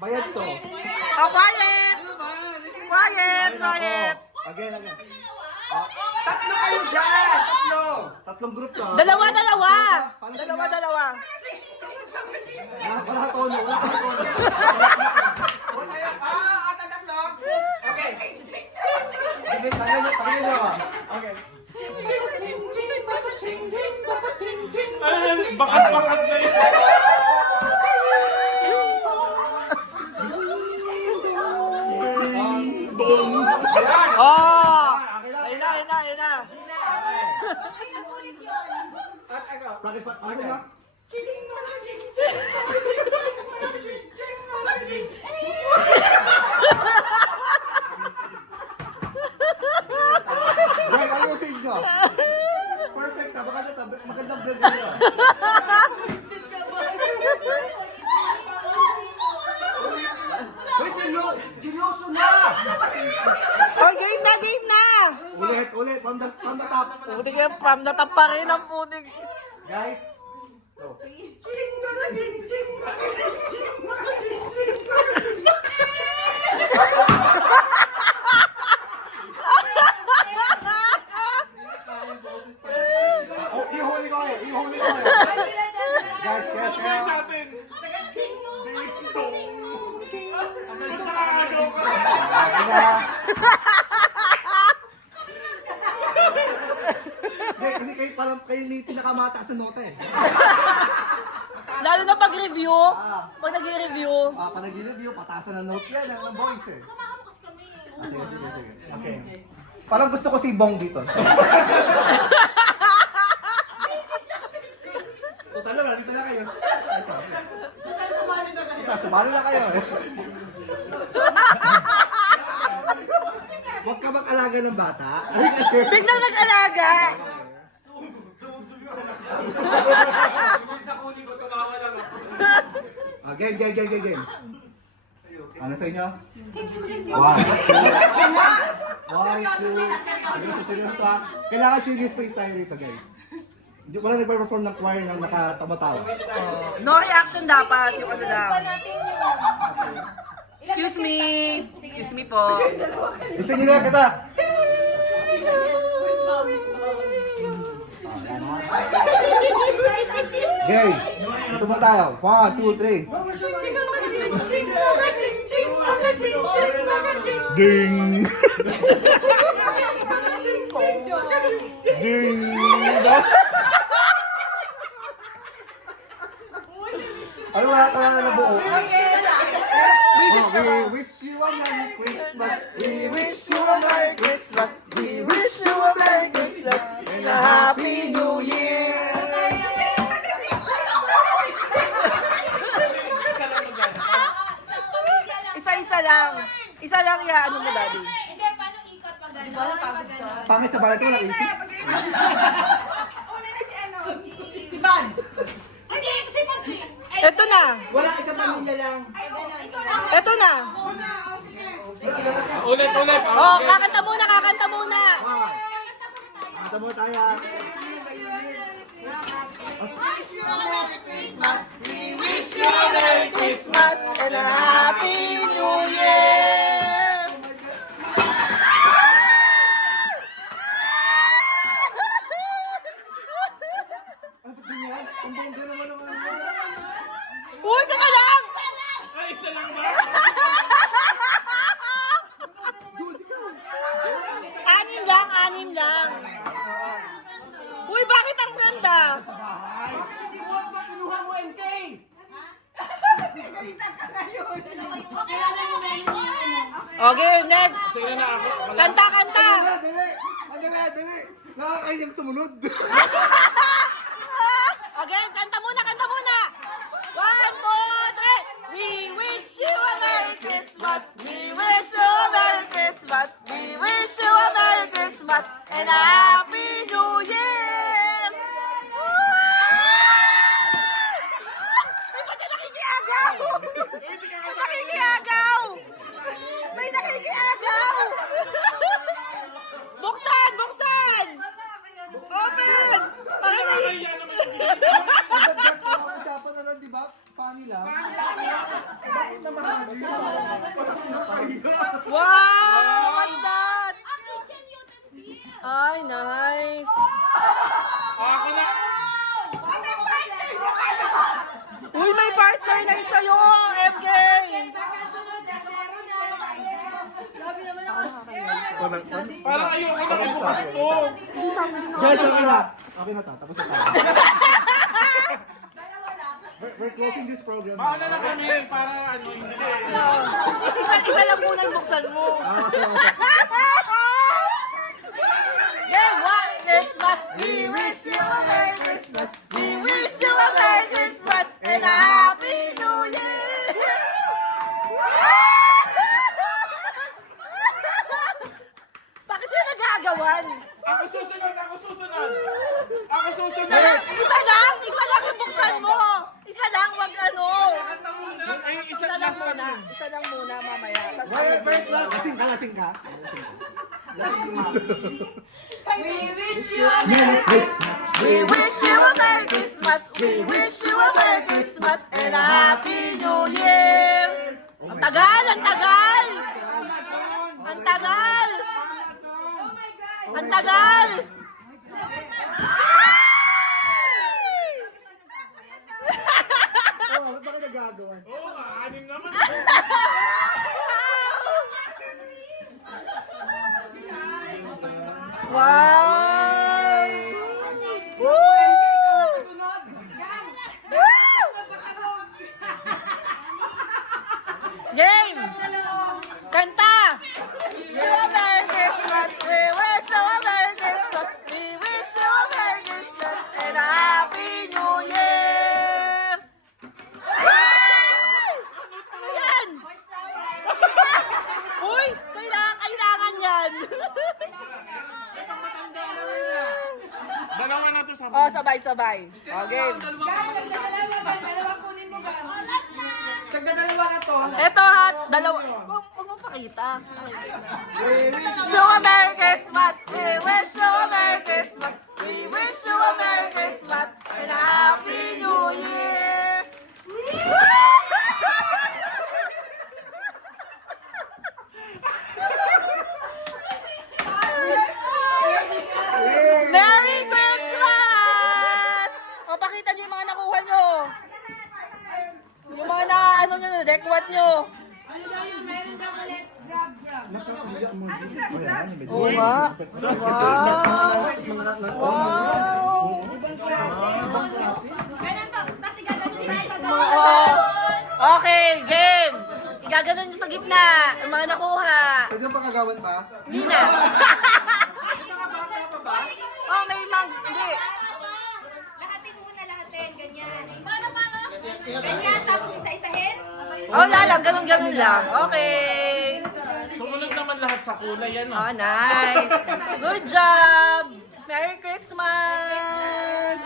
Bayad to. Oh, quiet! Quiet! Quiet! Again. Tatlo kayo dyan! Tatlo! Tatlong group to. Dalawa! Paano Dalawa! Wala ka tono. Wala yan. Tatlo! Okay. Pakinggan nyo. Okay. Bakat na yun. Oh! Ayun na. At ano? Practice pa. Ano nga? Right, ayusin nyo. Perfect na. Magandang vlog nyo. Uy, seryoso na! Oh, game na! Ulit. From the top. Putik yan, from the top pa rin ang putik. Guys. Go. Oh, ihuli ko kayo. Guys. Sa atin. Hindi, kasi kayo may pinakamataas na nota eh. Lalo na pag-review. Pag nag-review. Pag nag-review, pataasan ng notes yan ng boys eh. Sige. Okay. Parang gusto ko si Bong dito. Total na, dito na kayo. Sumali na kayo. Huwag ka mag-alaga ng bata. Biglang nag-alaga. Game. Ano sa inyo? 1, 2. Seryoso to ha. Kailangan serious face tayo rito guys. Wala nagpa-perform ng choir ng nakatama-tawa. No reaction dapat. Yung ano lang. Excuse me po. Isa nyo na kita. Game. Ito ba tayo? 1, 2, 3. Ding! Ding! Ano wala na buo? We wish you a Merry Christmas. We wish you a Merry Christmas. We wish you a Merry Christmas and a Happy New Year. Isa lang ya, ano mo daddy? Hindi, paano ikot pag gano'n? Pangit sa balat ko, walang isip. Una na si ano, Si Vance! Hindi, si Pansy! Ito na. Wala, isang pamilya lang. Ay, ikaw lang. Ito na. Ulit. Oh, kakanta muna. Ito mo tayo. We wish you a Merry Christmas and a Happy New Year. Ano ba ganyan? Ang bongga naman ang ano. Uy, teka lang! Ay, isa lang ba? Anim lang. Uy, bakit ang ganda? Hindi mo ba kinuha mo MK? Okay, next. Sige na ako. Kanta. Dali. Nakakayang sumunod. Okay, kanta muna. 1, 2, 3. We wish you a Merry Christmas. We wish you a Merry Christmas. We wish you a Merry Christmas and a Happy New Year. May pati nakikiagaw. May nakikiagaw. Buksan. Open. Nakakaya naman. Usapan na lang, di ba? Funny lang. Wow! What's that? A kitchen utensil. Ay, nice. Ako na. Uy, may partner na yung sa'yo, MK! Parang ayoko na ibukas to. Guys, okay na. Okay na ta. Tapos na tayo. We're closing this program. Mauna na kami para ano, hindi. Isa lang muna yung buksan mo. Okay, okay. Yeah, one Christmas, we wish you a Merry Christmas. We wish you a Merry Christmas and a Happy New Year. Bakit sila nagagawan? Ako susunod, ako susunod. Ako susunod. Isa lang yung buksan mo. Isa lang, wag ano. Ay, yung isa Isa lang last muna, one. isa lang muna mamaya. Tapos Wait lang. Lasing ka. We wish you a Merry Christmas. we wish you a Merry Christmas. We wish you a Merry Christmas and a Happy New Year. Ang tagal, ang tagal. Ang tagal. Ang tagal. Oh, ba't ba kayo nagagawa? Oo nga, anim naman. Wow! Woo! Game! Kanta! You a Merry Christmas, we wish you a Merry Christmas, we wish you a Merry Christmas and a Happy New Year! Ano yan? Uy! Kailangan yan! Dalawa na to sa Oh, sabay-sabay. Oh, game. Tagdadalawa na to. Eto ha, dalawa. Huwag mo pakita. Wish you a Merry Christmas. We wish you a Merry Christmas. We wish you a Merry Christmas and a Happy New Year. Merry Christmas! O, pakita niyo yung mga nakuha niyo. Yung mga na, ano nyo, dekwat nyo. Oo nga. Wow. Oo. Okay, game. Igaganon nyo sa gitna. Yung mga nakuha. Pwede ba kagawan pa? Hindi na. Oh, may hindi. Lahatin muna, lahatin. Ganyan. Paano? Ganyan, tapos isa-isahin? Oh, lalang. Ganun-ganun lang. Okay. Sumunod naman lahat sa kulay yan. Oh, nice. Good job. Merry Christmas.